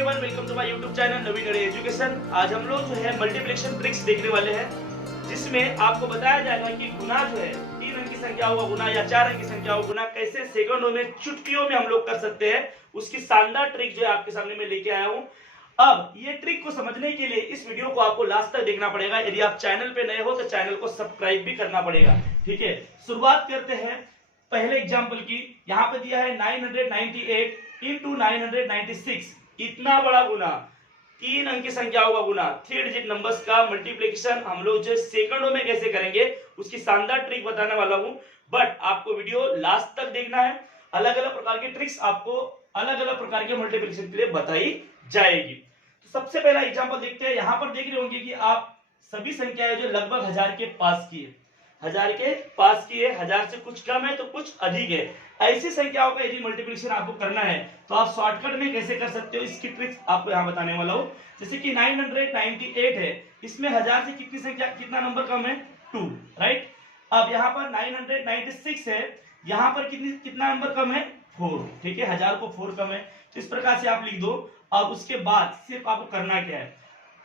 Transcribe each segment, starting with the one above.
Everyone, welcome to my YouTube channel Naveen education. आज हम लोग जो है मल्टीप्लिकेशन ट्रिक्स देखने वाले हैं, जिसमें आपको बताया जाएगा कि गुना जो है 3 अंक की संख्या हुआ गुना या 4 अंक की संख्या हुआ गुना कैसे सेकंडों में चुटकियों में हम लोग कर सकते हैं। उसकी शानदार ट्रिक जो है आपके सामने मैं लेके आया हूँ। अब ये ट्रिक को समझने के लिए इस वीडियो को आपको लास्ट तक देखना पड़ेगा। यदि आप चैनल पे नए हो तो चैनल को सब्सक्राइब भी करना पड़ेगा। ठीक है, शुरुआत करते हैं पहले एग्जाम्पल की। यहाँ पे दिया है 998 इंटू 996, इतना बड़ा गुना, 3 अंक की संख्या होगा गुना, 3 डिजिट नंबर्स का मल्टीप्लिकेशन हम लोग जो सेकंडों में कैसे करेंगे उसकी शानदार ट्रिक बताने वाला हूं। बट आपको वीडियो लास्ट तक देखना है। अलग अलग प्रकार की ट्रिक्स आपको अलग अलग प्रकार के मल्टीप्लिकेशन के लिए बताई जाएगी। तो सबसे पहला एग्जाम्पल देखते हैं। यहाँ पर देख रहे होंगे कि आप सभी संख्याएं जो लगभग 1000 के पास की है, 1000 के पास की है, 1000 से कुछ कम है तो कुछ अधिक है। ऐसी संख्याओं का यदि मल्टीप्लिकेशन आपको करना है तो आप शॉर्टकट में कैसे कर सकते हो, इसकी ट्रिक्स आपको यहाँ बताने वाला हूँ। जैसे कि 998 है, इसमें 1000 से कितनी संख्या, कितना नंबर कम है, 2, राइट। अब यहाँ पर 996 है, यहाँ पर कितना नंबर कम है, 4। ठीक है, 1000 को 4 कम है, तो इस प्रकार से आप लिख दो। अब उसके बाद सिर्फ आपको करना क्या है,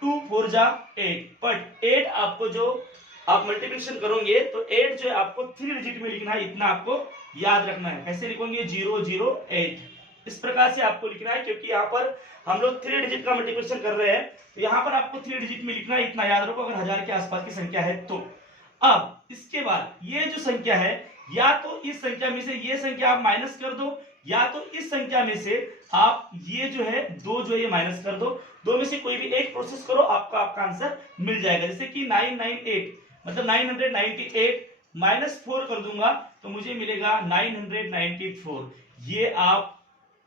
2 4 जा 8, बट 8 आपको जो आप मल्टीप्लिकेशन करोगे तो 8 जो है आपको 3 डिजिट में लिखना है, इतना आपको याद रखना है। कैसे लिखोगे, 008, इस प्रकार से आपको लिखना है, क्योंकि यहाँ पर हम लोग 3 डिजिट का मल्टीप्लिकेशन कर रहे हैं। तो यहाँ पर आपको 3 डिजिट में लिखना है, इतना याद रखो अगर 1000 के आसपास की संख्या है तो। अब इसके बाद ये जो संख्या है, या तो इस संख्या में से ये संख्या आप माइनस कर दो, या तो इस संख्या में से आप ये जो है 2 जो ये माइनस कर दो। दो में से कोई भी एक प्रोसेस करो, आपका आंसर मिल जाएगा। जैसे कि 998 मतलब 998 माइनस 4 कर दूंगा तो मुझे मिलेगा 994। ये आप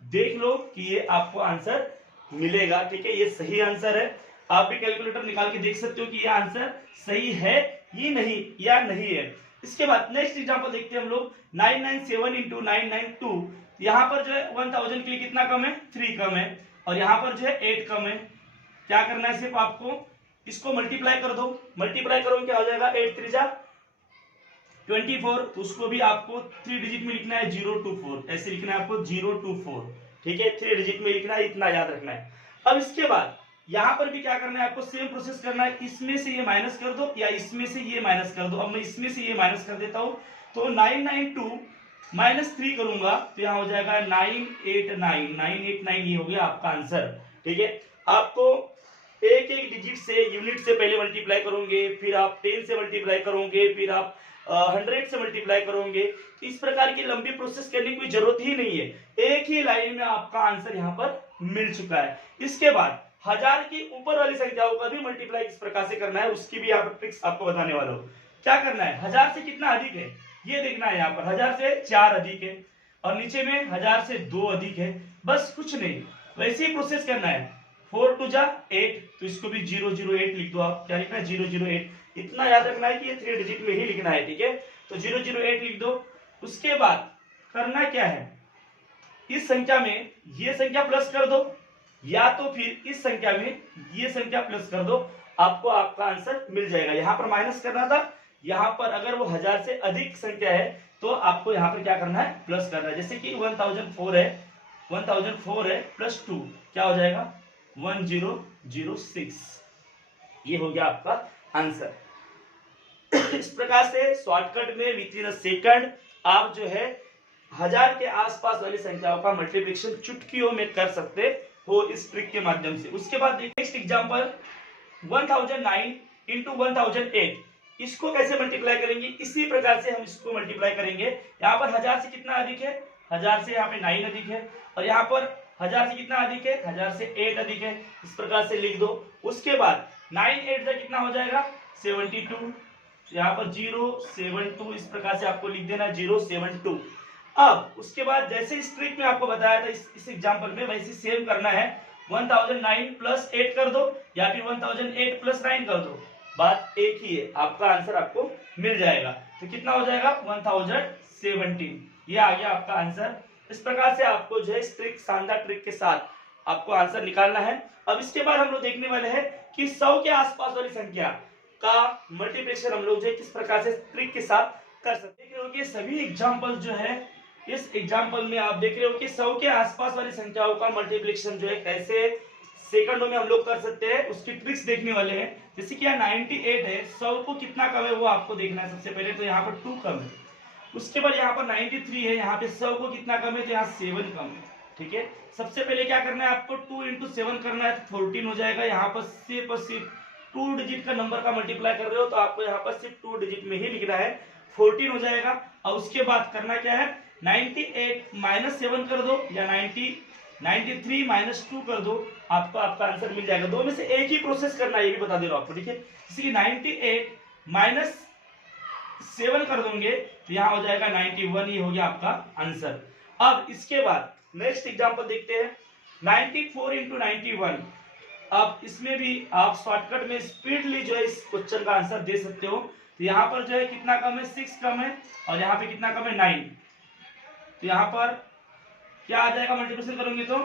देख लो कि ये आपको आंसर मिलेगा। ठीक है, ये सही आंसर है। आप भी कैलकुलेटर निकाल के देख सकते हो कि ये आंसर सही है ही नहीं या नहीं है। इसके बाद नेक्स्ट एग्जांपल देखते हैं हम लोग। 997 इंटू 992, यहाँ पर जो है 1000 के लिए कितना कम है, 3 कम है, और यहाँ पर जो है 8 कम है। क्या करना है, सिर्फ आपको इसको मल्टीप्लाई कर दो। मल्टीप्लाई करोगे क्या हो जाएगा, 8 3 जा 24, तो उसको भी आपको 3 डिजिट में लिखना है, 024, ऐसे लिखना है आपको 024। ठीक है, 3 डिजिट में लिखना है, इतना याद रखना है। अब इसके बाद यहाँ पर भी क्या करना है, आपको सेम प्रोसेस करना है। इसमें से ये माइनस कर दो या इसमें से ये माइनस कर दो। अब मैं इसमें से ये माइनस कर देता हूं, तो 992 माइनस 3 करूंगा तो यहाँ हो जाएगा 989। ये हो गया आपका आंसर। ठीक है, आपको एक एक डिजिट से, यूनिट से पहले मल्टीप्लाई करोगे, फिर आप 10 से मल्टीप्लाई करोगे, फिर आप 100 से मल्टीप्लाई करोगे। तो इस प्रकार की लंबी प्रोसेस करने की कोई जरूरत ही नहीं है, एक ही लाइन में आपका आंसर यहाँ पर मिल चुका है। इसके बाद 1000 की ऊपर वाली संख्याओं का भी मल्टीप्लाई किस प्रकार से करना है, उसकी भी आप ट्रिक्स आपको बताने वाला हूँ। क्या करना है, 1000 से कितना अधिक है ये देखना है। यहाँ पर 1000 से 4 अधिक है, और नीचे में 1000 से 2 अधिक है, बस कुछ नहीं, वैसे ही प्रोसेस करना है। 4 2 जा 8, तो इसको भी 008 लिख दो। आप क्या लिखना है, 008, इतना याद रखना है कि ये 3 डिजिट में ही लिखना है। ठीक है, तो 008 लिख दो। उसके बाद करना क्या है, इस संख्या में ये संख्या प्लस कर दो, या तो फिर इस संख्या में ये संख्या प्लस कर दो, आपको आपका आंसर मिल जाएगा। यहाँ पर माइनस करना था, यहाँ पर अगर वो 1000 से अधिक संख्या है तो आपको यहाँ पर क्या करना है, प्लस करना है। जैसे कि 1004 है, 1004 है प्लस 2 क्या हो जाएगा, 1006। ये हो गया आपका आंसर। इस प्रकार से शॉर्टकट में विद इन अ सेकंड आप जो है 1000 के आसपास वाली संख्याओं का मल्टीप्लिकेशन चुटकियों में कर सकते हो इस ट्रिक के माध्यम से। उसके बाद नेक्स्ट एग्जांपल 1009 इंटू 1008, इसको कैसे मल्टीप्लाई करेंगे, इसी प्रकार से हम इसको मल्टीप्लाई करेंगे। यहाँ पर 1000 से कितना अधिक है, 1000 से यहाँ पे 9 अधिक है, और यहाँ पर 1000 से कितना अधिक है, 1000 से 8 अधिक है, इस प्रकार से लिख दो। उसके बाद 9 8 से कितना हो जाएगा, 72, यहाँ पर 072, इस प्रकार से आपको लिख देना 072। अब उसके बाद जैसे इस ट्रिक में आपको बताया था इस एग्जांपल में, वैसे सेम करना है। 1009 प्लस 8 कर दो, या फिर 1008 प्लस 9 कर दो, बात एक ही है, आपका आंसर आपको मिल जाएगा। तो कितना हो जाएगा, 1017, ये आ गया आपका आंसर। इस प्रकार से आपको जो है इस ट्रिक, शानदार ट्रिक के साथ आपको आंसर निकालना है। अब इसके बाद हम लोग देखने वाले हैं कि 100 के आसपास वाली संख्या का मल्टीप्लिकेशन हम लोग जो है किस प्रकार से ट्रिक के साथ कर सकते हैं। देख रहे हो कि सभी एग्जांपल जो है इस एग्जाम्पल में आप देख रहे हो कि 100 के आसपास वाली संख्याओं का मल्टीप्लिकेशन जो है कैसे सेकंडों में हम लोग कर सकते हैं, उसकी ट्रिक्स देखने वाले हैं। जैसे कि यहाँ 98 है, 100 को कितना कम है वो आपको देखना है। सबसे पहले तो यहाँ पर 2 कम है, उसके बाद यहाँ पर 93 है, यहाँ पे 100 को कितना कम है तो यहाँ 7 कम है। ठीक है, सबसे पहले क्या करना है आपको 2 × 7 करना है तो 14 हो जाएगा। यहाँ पर सिर्फ 2 डिजिट का नंबर का मल्टीप्लाई कर रहे हो तो आपको यहाँ पर सिर्फ 2 डिजिट में ही लिखना है, 14 हो जाएगा। और उसके बाद करना क्या है, 98 - 7 कर दो या 93 - 2 कर दो, आपको आपका आंसर मिल जाएगा। दो में से एक ही प्रोसेस करना है, ये भी बता दे रहा हूं आपको। ठीक है, जैसे कि 98 - 7 कर दोगे तो यहाँ हो जाएगा 91, ये हो गया आपका आंसर। अब इसके बाद नेक्स्ट एग्जांपल देखते हैं, 94 × 91। अब इसमें भी आप शॉर्टकट में स्पीडली जो है इस क्वेश्चन का आंसर दे सकते हो। तो यहाँ पर जो है कितना कम है, 6 कम है, और यहाँ पे कितना कम है, 9। तो यहाँ पर क्या आ जाएगा, मल्टीप्लिकेशन करोगे तो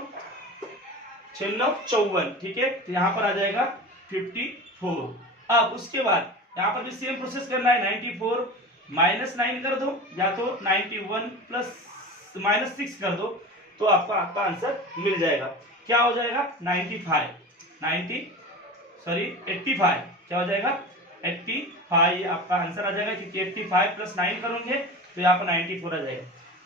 6 × 9 = 54। ठीक है, तो यहाँ पर आ जाएगा 54। अब उसके बाद यहाँ पर भी सेम प्रोसेस करना है, 94 - 9 कर दो या तो 91 - 6 कर दो तो आपका आंसर मिल जाएगा। क्या हो जाएगा, 85। क्या हो जाएगा, 85, ये आपका आंसर आ जाएगा, क्योंकि 85 + 9 करोगे तो यहाँ पर 94 आ जाएगा।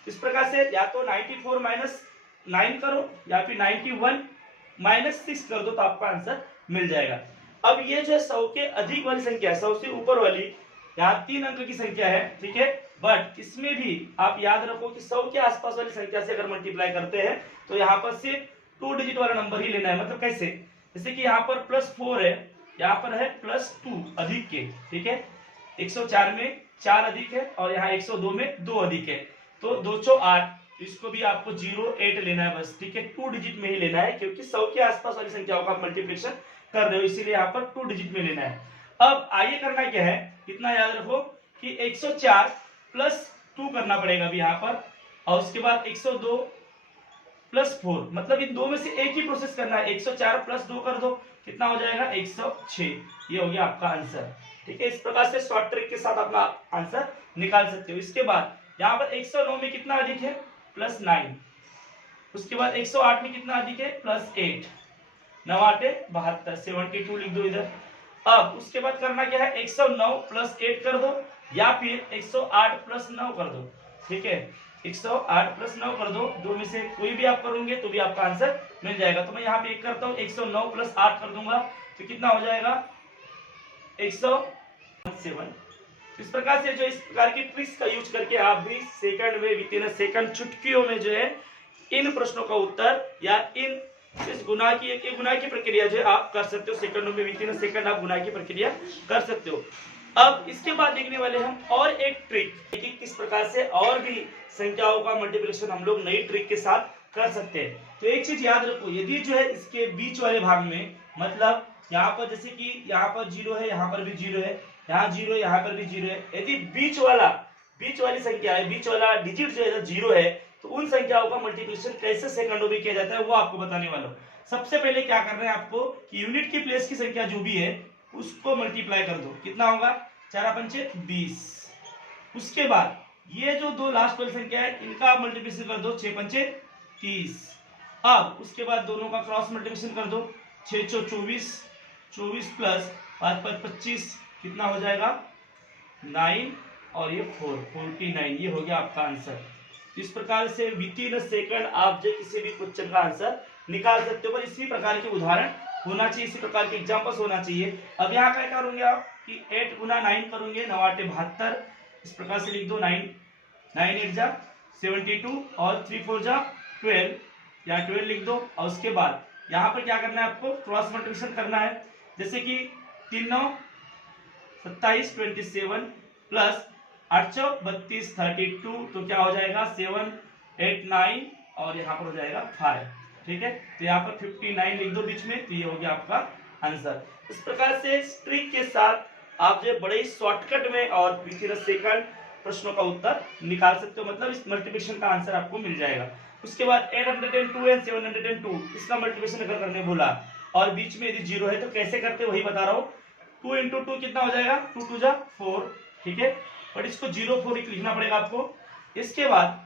इस प्रकार से या तो 94 - 9 करो या फिर 91 - 6 कर दो तो आपका आंसर मिल जाएगा। अब ये जो है 100 के अधिक वाली संख्या है, 100 से ऊपर वाली, यहाँ 3 अंक की संख्या है। ठीक है, बट इसमें भी आप याद रखो कि 100 के आसपास वाली संख्या से अगर मल्टीप्लाई करते हैं तो यहाँ पर सिर्फ 2 डिजिट वाला नंबर ही लेना है। मतलब कैसे, जैसे कि यहाँ पर +4 है, यहाँ पर है +2 अधिक के। ठीक है, 104 में 4 अधिक है और यहाँ 102 में 2 अधिक है, तो 208। इसको भी आपको 08 लेना है बस। ठीक है, 2 डिजिट में ही लेना है, क्योंकि 100 के आसपास वाली संख्याओं का मल्टीप्लिकेशन कर रहे हो, इसीलिए यहाँ पर 2 डिजिट में लेना है। अब आइए करना क्या है, कितना याद रखो कि 104 + 2 करना पड़ेगा अभी यहाँ पर, और उसके बाद 102 + 4, मतलब इन दो में से एक ही प्रोसेस करना है। 104 + 2 कर दो, कितना हो जाएगा, 106। ये हो गया आपका आंसर। ठीक है, इस प्रकार से शॉर्ट ट्रिक के साथ अपना आंसर निकाल सकते हो। इसके बाद यहाँ पर 109 में कितना अधिक है, +9। उसके बाद 108 में कितना अधिक है, +8। 9 × 8 = 72, 72 लिख दो इधर। अब उसके बाद करना क्या है, 109 + 8 कर दो या फिर 108 + 9 कर दो। ठीक है, 108 + 9 कर दो, दो में से कोई भी आप करोगे तो भी आपका आंसर मिल जाएगा। तो मैं यहाँ पे एक करता हूँ, 109 + 8 कर दूंगा तो कितना हो जाएगा, 107। इस प्रकार से जो इस प्रकार की ट्रिक्स का यूज करके आप भी सेकंड में, विद इन अ सेकंड, चुटकियों में जो है इन प्रश्नों का उत्तर या इस गुना की प्रक्रिया जो है आप कर सकते हो। सेकंडों में, विद इन अ सेकंड आप गुना की प्रक्रिया कर सकते हो। अब इसके बाद देखने वाले हम और एक ट्रिक कि किस प्रकार से और भी संख्याओं का मल्टीप्लिकेशन हम लोग नई ट्रिक के साथ कर सकते हैं। तो एक चीज याद रखो, यदि जो है इसके बीच वाले भाग में, मतलब यहाँ पर जैसे कि यहाँ पर 0 है, यहाँ पर भी 0 है, यहाँ 0 है, यहाँ पर भी 0 है, यदि बीच वाली संख्या है, बीच वाला डिजिट जो है 0 है, तो उन संख्याओं का मल्टीप्लिकेशन कैसे सेकंडों में किया जाता है वो आपको बताने वाला हूँ। सबसे पहले क्या करना है आपको कि यूनिट की प्लेस की संख्या जो भी है उसको मल्टीप्लाई कर दो, कितना होगा, 4 × 5 = 20। उसके बाद ये जो दो लास्ट वाली संख्या है इनका आप मल्टीप्लिकेशन कर दो, 6 × 5 = 30। अब उसके बाद दोनों का क्रॉस मल्टीप्लिकेशन कर दो, 6 × 6 = 24, 24 + 5 × 5 = 25, कितना हो जाएगा, 9 और ये 4, 49। ये हो गया आपका आंसर। इस प्रकार से विद इन अ सेकंड आप जो किसी भी क्वेश्चन का आंसर निकाल सकते हो, पर इसी प्रकार के उदाहरण होना चाहिए, इसी प्रकार के एग्जांपल्स होना चाहिए। अब यहाँ क्या करोगे आप कि 8 × 9 करोगे, 9 × 8 = 72। इस प्रकार से लिख दो, 9 × 8 = 72 और 3 × 4 = 12, या 12 लिख दो। और उसके बाद यहाँ पर क्या करना है आपको, क्रॉस मल्टीप्लिकेशन करना है। जैसे कि 3 × 9 = 27, 27 प्लस 8 × 4 = 32, 32, तो क्या हो जाएगा, 7, 8, 9 और यहाँ पर हो जाएगा 5। ठीक है, तो यहाँ पर 59 लिख दो बीच में, तो ये हो गया आपका आंसर। इस प्रकार से ट्रिक के साथ आप जो बड़े शॉर्टकट में और विद इन अ सेकंड प्रश्नों का उत्तर निकाल सकते हो, मतलब इस मल्टीप्लिकेशन का आंसर आपको मिल जाएगा। उसके बाद 802 एंड 702 इसका मल्टीप्लिकेशन अगर करने बोला और बीच में यदि 0 है तो कैसे करते वही बता रहा हूँ। 2 × 2 कितना हो जाएगा, 2 × 2 = 4। ठीक है, बट इसको 0 4 लिखना पड़ेगा आपको। इसके बाद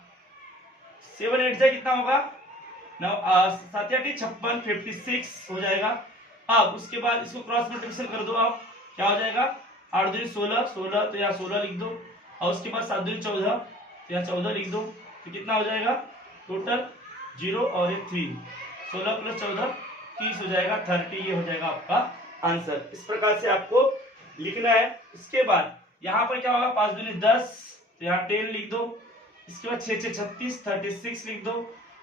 7 × 8 = कितना होगा, 7 8 56 56 हो जाएगा। अब उसके बाद इसको क्रॉस मल्टीप्लिकेशन कर दो आप, क्या हो जाएगा 8 दूनी 16 16, तो यहाँ 16 लिख दो और उसके बाद 7 दूनी 14, तो यहाँ 14 लिख दो। तो कितना हो जाएगा टोटल 0 और ये 3, 16 प्लस 14 30 हो जाएगा 30, ये हो जाएगा आपका आंसर। इस प्रकार से आपको लिखना है। इसके बाद यहाँ पर क्या होगा 5 दूनी 10, तो यहाँ 10 लिख दो। इसके बाद 6 6 36 36 लिख दो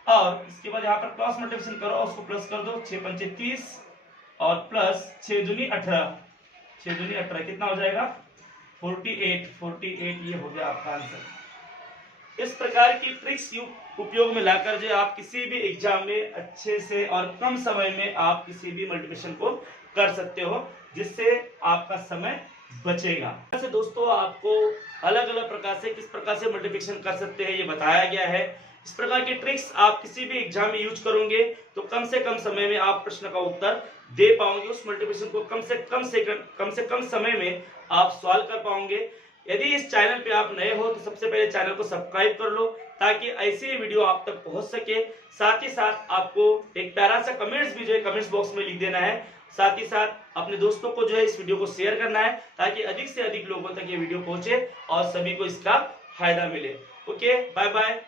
और इसके बाद यहाँ पर क्रॉस मल्टीप्लिकेशन करो और उसको प्लस कर दो 6 पंचे 30 और प्लस 6 दूनी 18, 6 दूनी 18 कितना हो जाएगा 48 48, ये हो गया आपका आंसर। इस प्रकार की ट्रिक्स उपयोग में लाकर जो आप किसी भी एग्जाम में अच्छे से और कम समय में आप किसी भी मल्टीप्लिकेशन को कर सकते हो, जिससे आपका समय बचेगा। वैसे दोस्तों आपको अलग अलग प्रकार से किस प्रकार से मल्टीप्लिकेशन कर सकते हैं ये बताया गया है। इस प्रकार की ट्रिक्स आप किसी भी एग्जाम में यूज करोगे तो कम से कम समय में आप प्रश्न का उत्तर दे पाओगे। उस मल्टीप्लिकेशन को कम से कम समय में आप सॉल्व कर पाओगे। यदि इस चैनल पे आप नए हो तो सबसे पहले चैनल को सब्सक्राइब कर लो ताकि ऐसी वीडियो आप तक पहुंच सके। साथ ही साथ आपको एक प्यारा सा कमेंट्स भी जो है कमेंट्स बॉक्स में लिख देना है। साथ ही साथ अपने दोस्तों को जो है इस वीडियो को शेयर करना है ताकि अधिक से अधिक लोगों तक ये वीडियो पहुंचे और सभी को इसका फायदा मिले। Okay, bye bye.